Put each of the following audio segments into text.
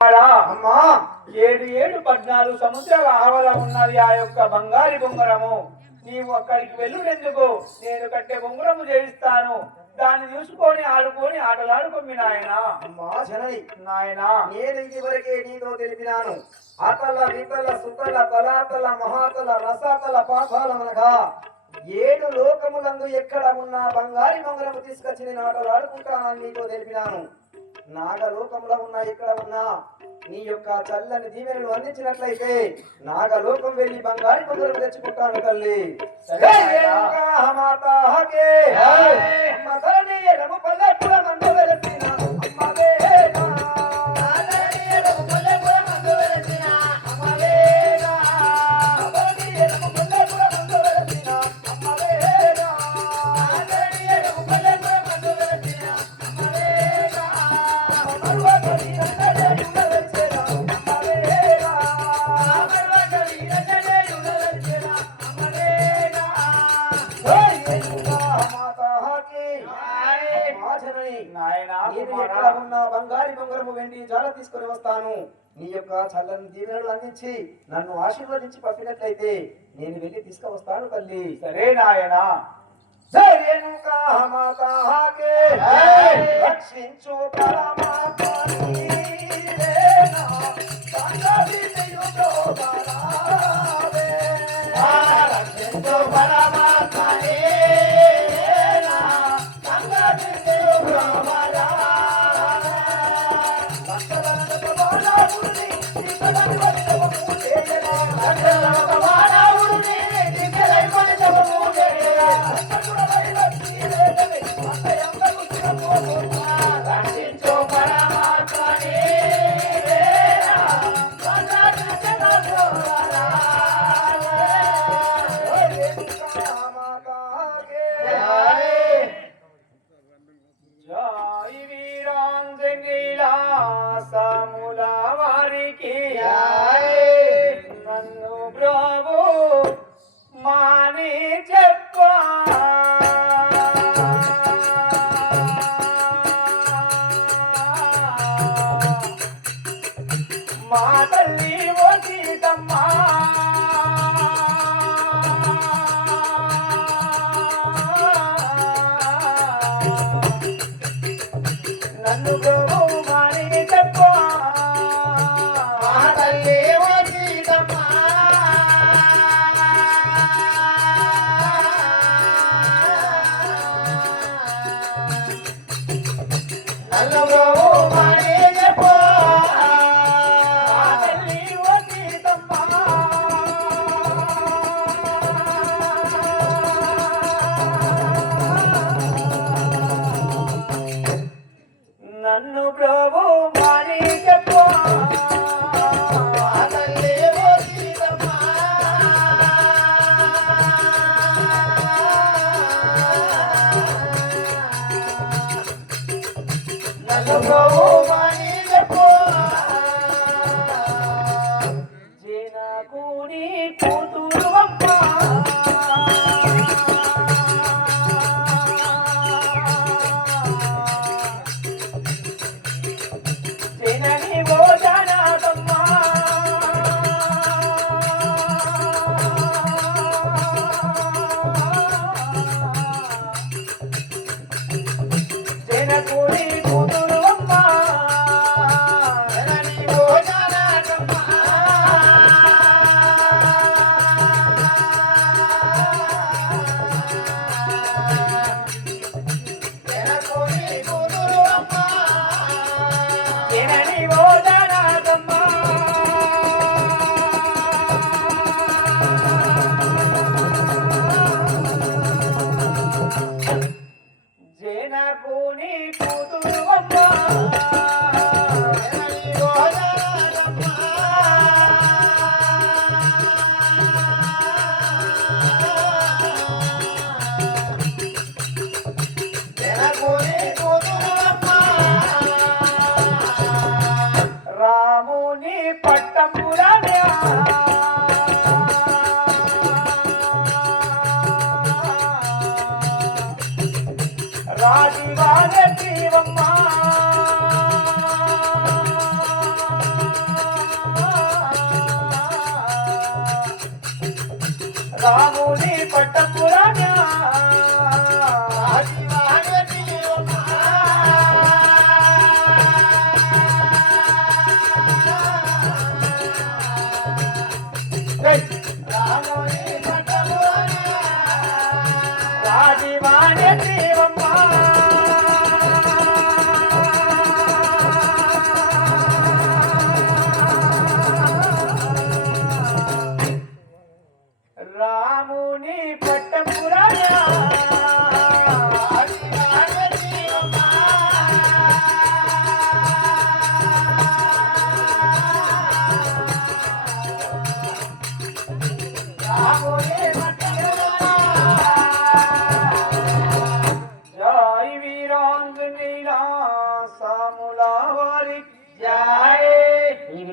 అమ్మా 7 సముద్రాల ఆవల ఉన్నది ఆ యొక్క బంగారి బొంగరము. నీవు అక్కడికి వెళ్ళునెందుకు? నేను కట్టే బొంగరము చేయిస్తాను. దాన్ని చూసుకొని ఆడుకొని ఆటలాడుకోమి నాయన. అమ్మా జనని నాయన, నేను ఇదివరకే నీతో తెలిపినాను. అతల వితల సుతల తలాతల మహాతల రసాతల పాతాళమనగా 7 లోకములందు ఎక్కడ ఉన్నా బంగారి బొంగరము తీసుకొచ్చి నేను ఆటలాడుకుంటానని నీతో తెలిపినాను. నాగలోకంలో ఉన్నా ఎక్కడ ఉన్నా నీ యొక్క చల్లని దీవెనలు అందించినట్లయితే నాగలోకం వెళ్ళి బంగారి బొంగరము తెచ్చుకుంటాను తల్లి. బంగారి బొంగరము వెండి జాల తీసుకొని వస్తాను. నీ యొక్క చల్లని దీవెనలు అందించి నన్ను ఆశీర్వదించి పంపినట్లయితే నేను వెళ్ళి తీసుకువస్తాను తల్లి. సరే నాయనా. రక్షించు పరమాత్మ నన్ను బ్రావో మాని చెప్పా మా తల్లి ఓ సీతమ్మా నన్ను బ్రావో మాని చెప్పా తల్లి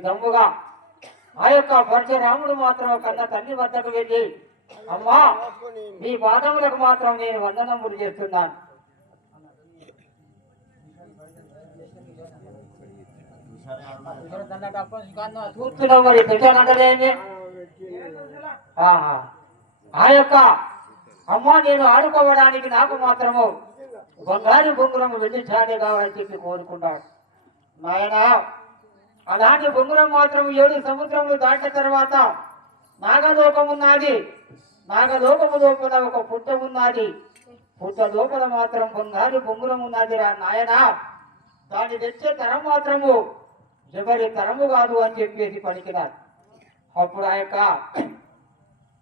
విధముగా ఆ యొక్క పరశురాముడు మాత్రం కన్న తల్లి వద్దకు వెళ్ళి, అమ్మా నీ పాదములకు మాత్రం నేను వందనములు చేస్తున్నాను. చూస్తున్నావు మరి పెట్టానంటదేమి. ఆ యొక్క అమ్మ నేను ఆడుకోవడానికి నాకు మాత్రము బంగారు బొంగురము వెళ్ళి చాటే కావాలని చెప్పి కోరుకున్నాడు. నాయన అలాంటి బొంగురం మాత్రం 7 సముద్రములు దాటిన తర్వాత నాగలోకం ఉన్నది. నాగలోకము లోపల ఒక పుట్ట ఉన్నది. పుట్ట లోపల మాత్రం బంగారు బొంగురం ఉన్నది రా నాయన. దాన్ని తెచ్చే తరం మాత్రము ఎవరి తరము కాదు అని చెప్పేసి పలికినాడు. అప్పుడు ఆ యొక్క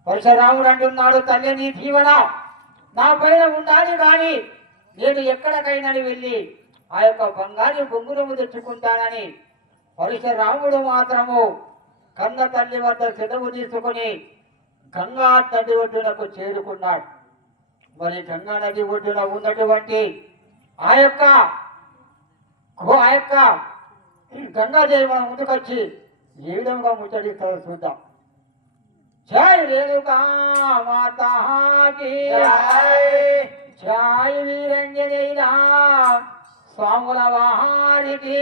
పరశురాముడు అంటున్నాడు, తల్లి నీ జీవన నా పైన ఉండాలి కానీ నేను ఎక్కడికైనా వెళ్ళి ఆ యొక్క బంగారు బొంగురము తెచ్చుకుంటానని పరశురాముడు మాత్రము కన్న తల్లి వద్ద సెలవు తీసుకుని గంగా నది ఒడ్డునకు చేరుకున్నాడు. మరి గంగా నది ఒడ్డున ఉన్నటువంటి ఆ యొక్క గంగాదేవి మన ముందుకొచ్చి ఏ విధంగా ముచ్చడిస్తారో చూద్దాం. జై రేణుకా మాతాకి జై వీరంజనేయ స్వాముల వారికి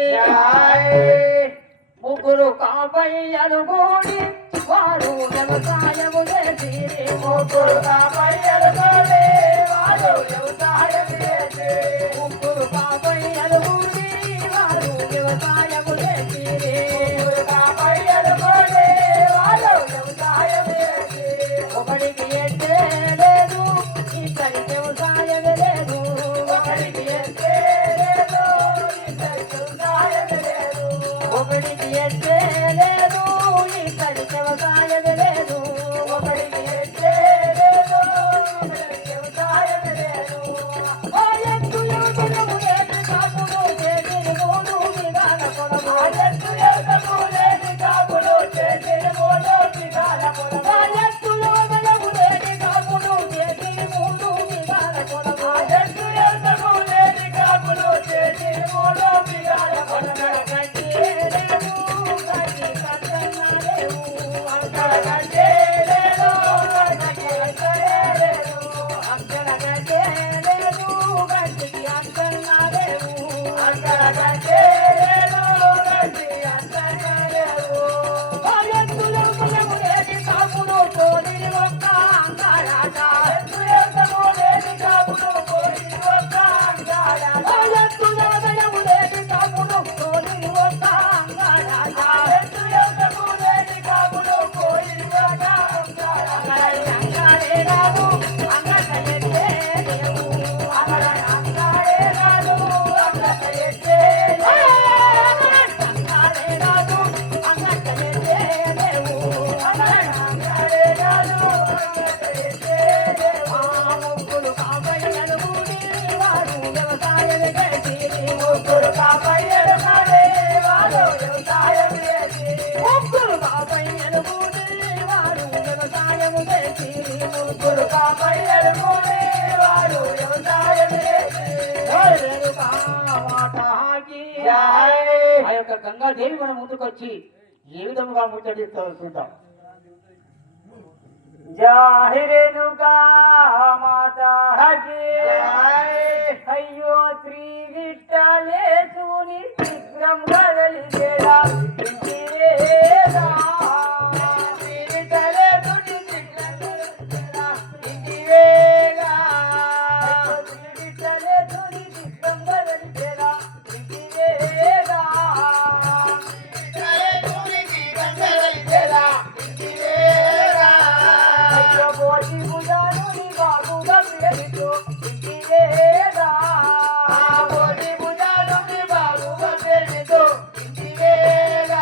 ముగ్గురు కాపయ్యలు కూడి వారు వ్యవసాయము చేసి, ముగ్గురు కాపయ్యలు కూడి వారు వ్యవసాయము చేసి, ముగ్గురు కాపయ్యలు కూడి వారు వ్యవసాయము చేసి, ముగ్గురు కాపయ్యలు కూడి వారు వ్యవసాయము చేసి, ఒకడికి ఎట్టే లేదు ఇద్దరి వ్యవసాయమే లేదు, ఒకడికి ఎట్టే లేదు ఇద్దరి వ్యవసాయమే లేదు, ఒకడికి ఎట్టే లేదు ఇద్దరి వ్యవసాయమే లేదు, ఒకడికి ఎట్టే లేదు ఇద్దరి వ్యవసాయమే లేదు. ఆ ఎత్తు యువతము లేని కాపులు చేసిన మూడు విధాన పొలము, ఆ ఎత్తు యువతము లేని కాపులు చేసిన మూడు విధాన పొలము, ఆ ఎత్తు యువతము లేని కాపులు చేసిన మూడు విధాన పొలము, ఆ ఎత్తు యువతము లేని కాపులు చేసిన మూడు విధాన పొలము. ఆ యొక్క గంగాదేవి మన ముందుకొచ్చి ఏ విధముగా ముచ్చటిస్తారో చూద్దాం. జాహిరేనుగా మాతా అయ్యో శ్రీ విఠలేశుని శీఘ్రం కదలిచేలా ఇంటివేగా, శ్రీ విఠలేశుని శీఘ్రం కదలిచేలా ఇంటివేగా, శ్రీ విఠలేశుని శీఘ్రం కదలిచేలా ఇంటివేగా, శ్రీ విఠలేశుని శీఘ్రం కదలిచేలా ఇంటివేగా, అయ్యో బోధి భుజాలుని బాగుగా పేరుతో ఇంటివేగా, బోధి భుజాలుని బాగుగా పేరుతో ఇంటివేగా,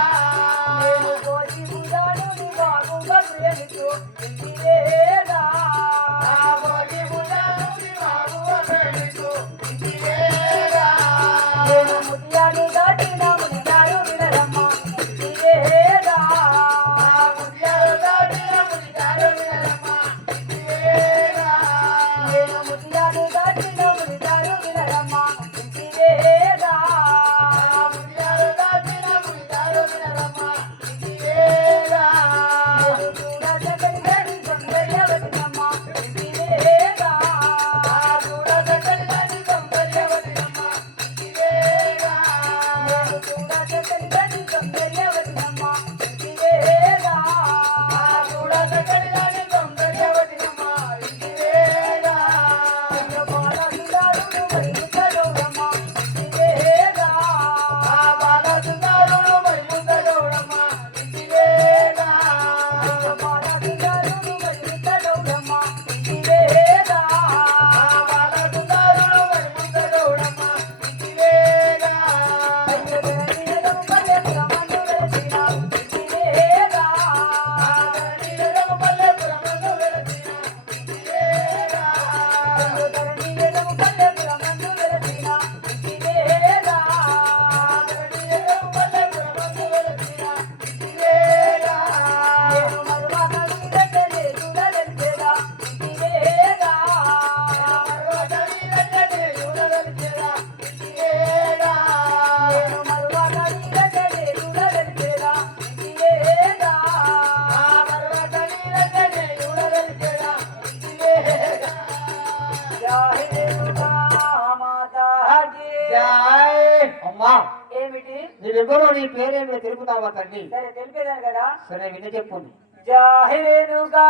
నీ పేరేమో తెలుపుతావా తల్లి? సరే తెలిపేదాను కదా. సరే విన్న చెప్పు. జాహిరేనుగా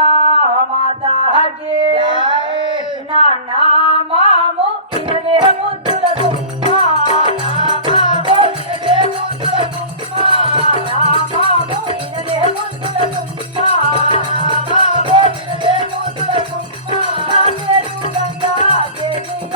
మాతాకి నా నామము ఇనలే ముద్దుల గుమ్మ నామము ఇనలే ముద్దుల గుమ్మ నామము ఇనలే ముద్దుల గుమ్మ నామము ఇనలే ముద్దుల గుమ్మ నాకేరు గంగా దేవియను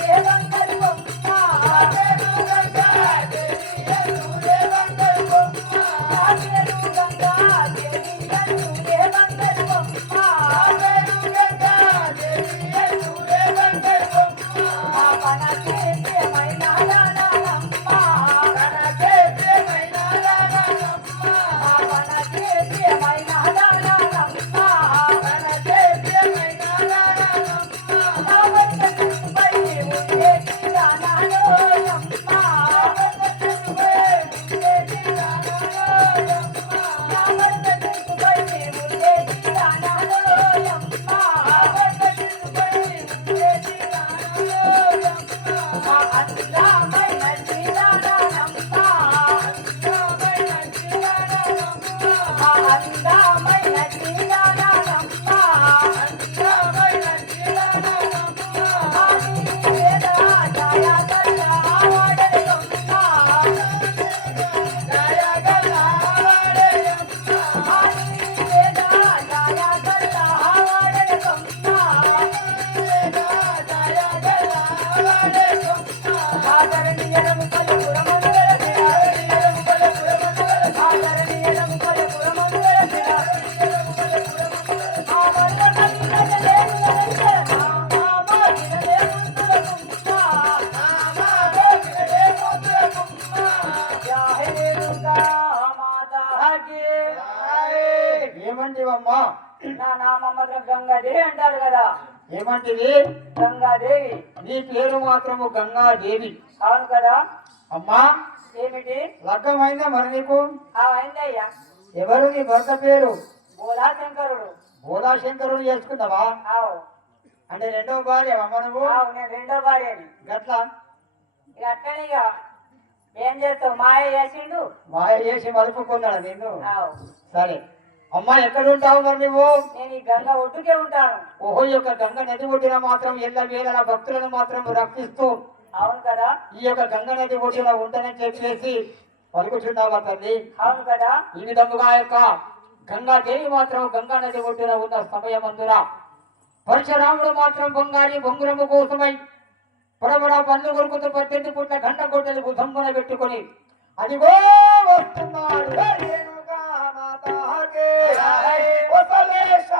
దేవంగరి గుమ్మ నాకేరు గంగా దేవియను దేవంగరి గుమ్మ నాకేరు గంగా దేవియను దేవంగరి గుమ్మ నాకేరు గంగా దేవియను దేవంగరి గుమ్మ మనకే ప్రేమైన రానమ్మ మనకే ప్రేమైన రానమ్మ మనకే ప్రేమైన రానమ్మ మనకే ప్రేమైన రానమ్మ నావత్తపై ఉండేటి రానమ్మ నావత్తపై ఉండేటి రానమ్మ నావత్తపై ఉండేటి రానమ్మ నావత్తపై ఉండేటి రానమ్మ అందమైన జీవనమ్మ అందమైన జీవనమ్మ అందమైన జీవనమ్మ అందమైన జీవనమ్మ ఆది వేద జయ గల్ల ఆడలమ్మ జయ గల్ల ఆడలమ్మ ఆది వేద జయ గల్ల ఆడలమ్మ జయ గల్ల ఆడలమ్మ ఆదరణీయము కలపురమను వెలసిన ఆదరణీయము కలపురమను వెలసిన ఆదరణీయము కలపురమను వెలసిన ఆదరణీయము కలపురమను వెలసిన ఆమల్ల కన్నలే వెలసిన నామా వినలే ముద్దుల గుమ్మ నామా వినలే ముద్దుల గుమ్మ జాహిరేనుగా మాతాకి ఏమంటివమ్మా? నా నామం మాత్రం గంగాదేవి అంటారు కదా. ఏమంటివి? గంగాదేవి. నీ పేరు మాత్రము గంగాదేవి. అవును కదా. అమ్మా ఏమిటి? లగ్గమైందా మరి నీకు? అయిందయ్యా. ఎవరు నీ భర్త పేరు? బోలా శంకరుడు. బోధాశంకరుడు చేసుకున్నావా? ఆవు అంటే రెండవ భార్య అమ్మ నువ్వు? ఆవు నేను రెండో భార్యని. గట్లా ఇక అట్లనే ఇక ఏం చేస్తావు, మాయ చేసిండు. మాయ చేసి మలుపుకున్నాడు నిన్ను. ఆవు సరే అమ్మా ఎక్కడ ఉంటావు మరి నువ్వు? నేను ఈ గంగ ఒడ్డుకే ఉంటాను. ఓహో ఈ యొక్క గంగ నది ఒడ్డున మాత్రం ఎల్ల వేళ భక్తులను మాత్రం రక్షిస్తూ అవును కదా. ఈ యొక్క గంగ నది ఒడ్డున ఉంటనని చెప్పేసి పలుకుచున్నావా తల్లి? అవును కదా. ఈ విధముగా యొక్క గంగాదేవి మాత్రం గంగా నది ఒడ్డున ఉన్న సమయమందున పరశురాముడు మాత్రం బంగారి బొంగురము కోసమై పొడబడా పన్ను కొరుకుతూ 18 పుట్ల గంట కొట్టెలు భుజంబున పెట్టుకొని అదిగో వస్తున్నాడు. రేణుకా మాతాకి వసలేశ